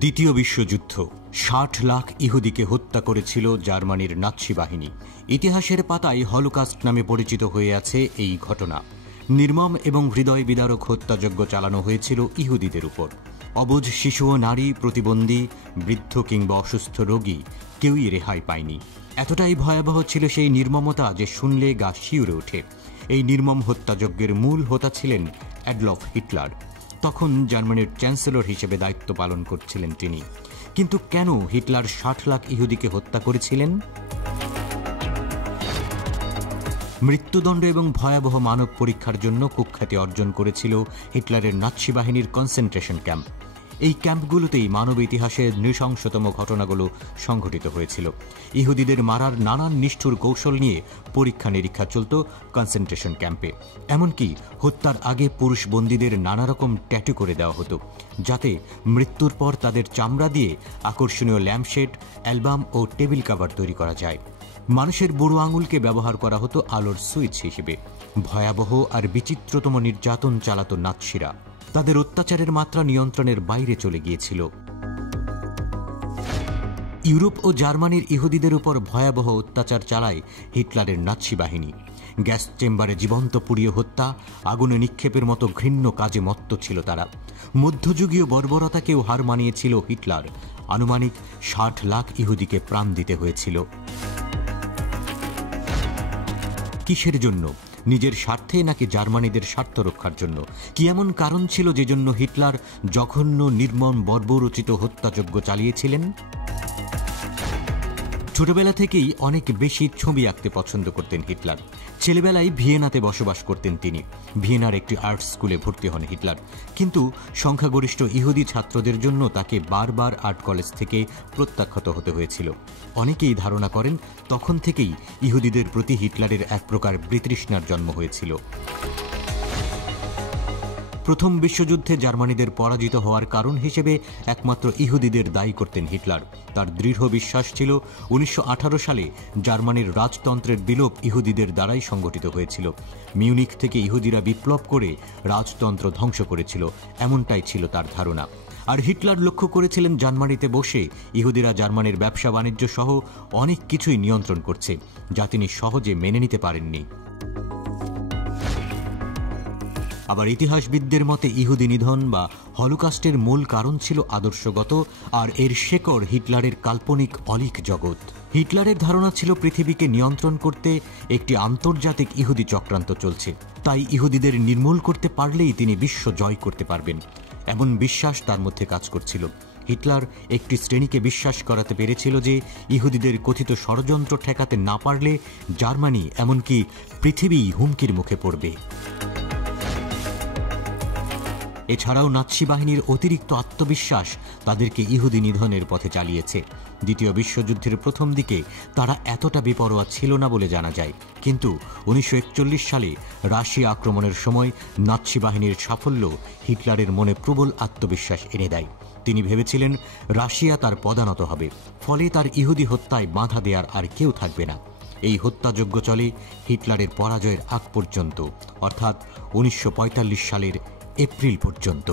দ্বিতীয় বিশ্বযুদ্ধ ৬০ লাখ ইহুদিকে হত্যা করেছিল জার্মানির নাৎসি বাহিনী। ইতিহাসের পাতায় হলোকাস্ট নামে পরিচিত হয়ে আছে এই ঘটনা। নির্মম এবং হৃদয় বিদারক হত্যাযজ্ঞ চালানো হয়েছিল ইহুদিদের উপর। অবুঝ শিশু ও নারী, প্রতিবন্ধী, বৃদ্ধ কিংবা অসুস্থ রোগী কেউই রেহাই পায়নি। এতটাই ভয়াবহ ছিল সেই নির্মমতা যে শুনলে গা শিউরে ওঠে। এই নির্মম হত্যাযজ্ঞের মূল হোতা ছিলেন অ্যাডলফ হিটলার। তখন জার্মানির চ্যান্সেলর হিসেবে দায়িত্ব পালন করছিলেন তিনি। কিন্তু কেন হিটলার ৬০ লাখ ইহুদিকে হত্যা করেছিলেন? মৃত্যুদণ্ড এবং ভয়াবহ মানব পরীক্ষার জন্য কুখ্যাতি অর্জন করেছিল হিটলারের নাৎসি বাহিনীর কনসেন্ট্রেশন ক্যাম্প। এই ক্যাম্পগুলোতেই মানব ইতিহাসের নৃশংসতম ঘটনাগুলো সংঘটিত হয়েছিল। ইহুদিদের মারার নানান নিষ্ঠুর কৌশল নিয়ে পরীক্ষা নিরীক্ষা চলত কনসেন্ট্রেশন ক্যাম্পে। এমনকি হত্যার আগে পুরুষ বন্দীদের নানা রকম ট্যাটু করে দেওয়া হতো, যাতে মৃত্যুর পর তাদের চামড়া দিয়ে আকর্ষণীয় ল্যাম্পশেড, অ্যালবাম ও টেবিল কাভার তৈরি করা যায়। মানুষের বুড়ো আঙুলকে ব্যবহার করা হতো আলোর সুইচ হিসেবে। ভয়াবহ আর বিচিত্রতম নির্যাতন চালাতো নাৎসিরা। তাদের অত্যাচারের মাত্রা নিয়ন্ত্রণের বাইরে চলে গিয়েছিল। ইউরোপ ও জার্মানির ইহুদিদের উপর ভয়াবহ অত্যাচার চালায় হিটলারের নাৎসি বাহিনী। গ্যাস চেম্বারে জীবন্ত পুড়িয়ে হত্যা, আগুনে নিক্ষেপের মতো ঘৃণ্য কাজে মত্ত ছিল তারা। মধ্যযুগীয় বর্বরতাকেও হার মানিয়েছিল হিটলার। আনুমানিক ৬০ লাখ ইহুদিকে প্রাণ দিতে হয়েছিল। কিসের জন্য? নিজের স্বার্থে নাকি জার্মানিদের স্বার্থ রক্ষার জন্য? কি এমন কারণ ছিল যে জন্য হিটলার জঘন্য, নির্মম, বর্বরচিত হত্যাযজ্ঞ চালিয়েছিলেন? ছোটবেলা থেকেই অনেক বেশি ছবি আঁকতে পছন্দ করতেন হিটলার। ছেলেবেলায় ভিয়েনাতে বসবাস করতেন তিনি। ভিয়েনার একটি আর্ট স্কুলে ভর্তি হন হিটলার। কিন্তু সংখ্যাগরিষ্ঠ ইহুদি ছাত্রদের জন্য তাকে বারবার আর্ট কলেজ থেকে প্রত্যাখ্যাত হতে হয়েছিল। অনেকেই ধারণা করেন তখন থেকেই ইহুদিদের প্রতি হিটলারের এক প্রকার বিতৃষ্ণার জন্ম হয়েছিল। প্রথম বিশ্বযুদ্ধে জার্মানিদের পরাজিত হওয়ার কারণ হিসেবে একমাত্র ইহুদিদের দায়ী করতেন হিটলার। তার দৃঢ় বিশ্বাস ছিল ১৯১৮ সালে জার্মানির রাজতন্ত্রের বিলোপ ইহুদিদের দ্বারাই সংগঠিত হয়েছিল। মিউনিখ থেকে ইহুদিরা বিপ্লব করে রাজতন্ত্র ধ্বংস করেছিল, এমনটাই ছিল তার ধারণা। আর হিটলার লক্ষ্য করেছিলেন জার্মানিতে বসে ইহুদিরা জার্মানির ব্যবসা বাণিজ্য সহ অনেক কিছুই নিয়ন্ত্রণ করছে, যা তিনি সহজে মেনে নিতে পারেননি। আবার ইতিহাসবিদদের মতে ইহুদি নিধন বা হলোকাস্টের মূল কারণ ছিল আদর্শগত, আর এর শেকড় হিটলারের কাল্পনিক অলীক জগৎ। হিটলারের ধারণা ছিল পৃথিবীকে নিয়ন্ত্রণ করতে একটি আন্তর্জাতিক ইহুদি চক্রান্ত চলছে। তাই ইহুদিদের নির্মূল করতে পারলেই তিনি বিশ্ব জয় করতে পারবেন, এমন বিশ্বাস তার মধ্যে কাজ করছিল। হিটলার একটি শ্রেণীকে বিশ্বাস করাতে পেরেছিল যে ইহুদিদের কথিত ষড়যন্ত্র ঠেকাতে না পারলে জার্মানি, এমনকি পৃথিবী হুমকির মুখে পড়বে। এছাড়াও নাৎসি বাহিনীর অতিরিক্ত আত্মবিশ্বাস তাদেরকে ইহুদি নিধনের পথে চালিয়েছে। দ্বিতীয় বিশ্বযুদ্ধের প্রথম দিকে তারা এতটা বেপরোয়া ছিল না বলে জানা যায়। কিন্তু ১৯৪১ সালে রাশিয়া আক্রমণের সময় নাৎসি বাহিনীর সাফল্য হিটলারের মনে প্রবল আত্মবিশ্বাস এনে দেয়। তিনি ভেবেছিলেন রাশিয়া তার পদানত হবে, ফলে তার ইহুদি হত্যায় বাধা দেওয়ার আর কেউ থাকবে না। এই হত্যাযজ্ঞ চলে হিটলারের পরাজয়ের আগ পর্যন্ত, অর্থাৎ ১৯৪৫ সালের এপ্রিল পর্যন্ত।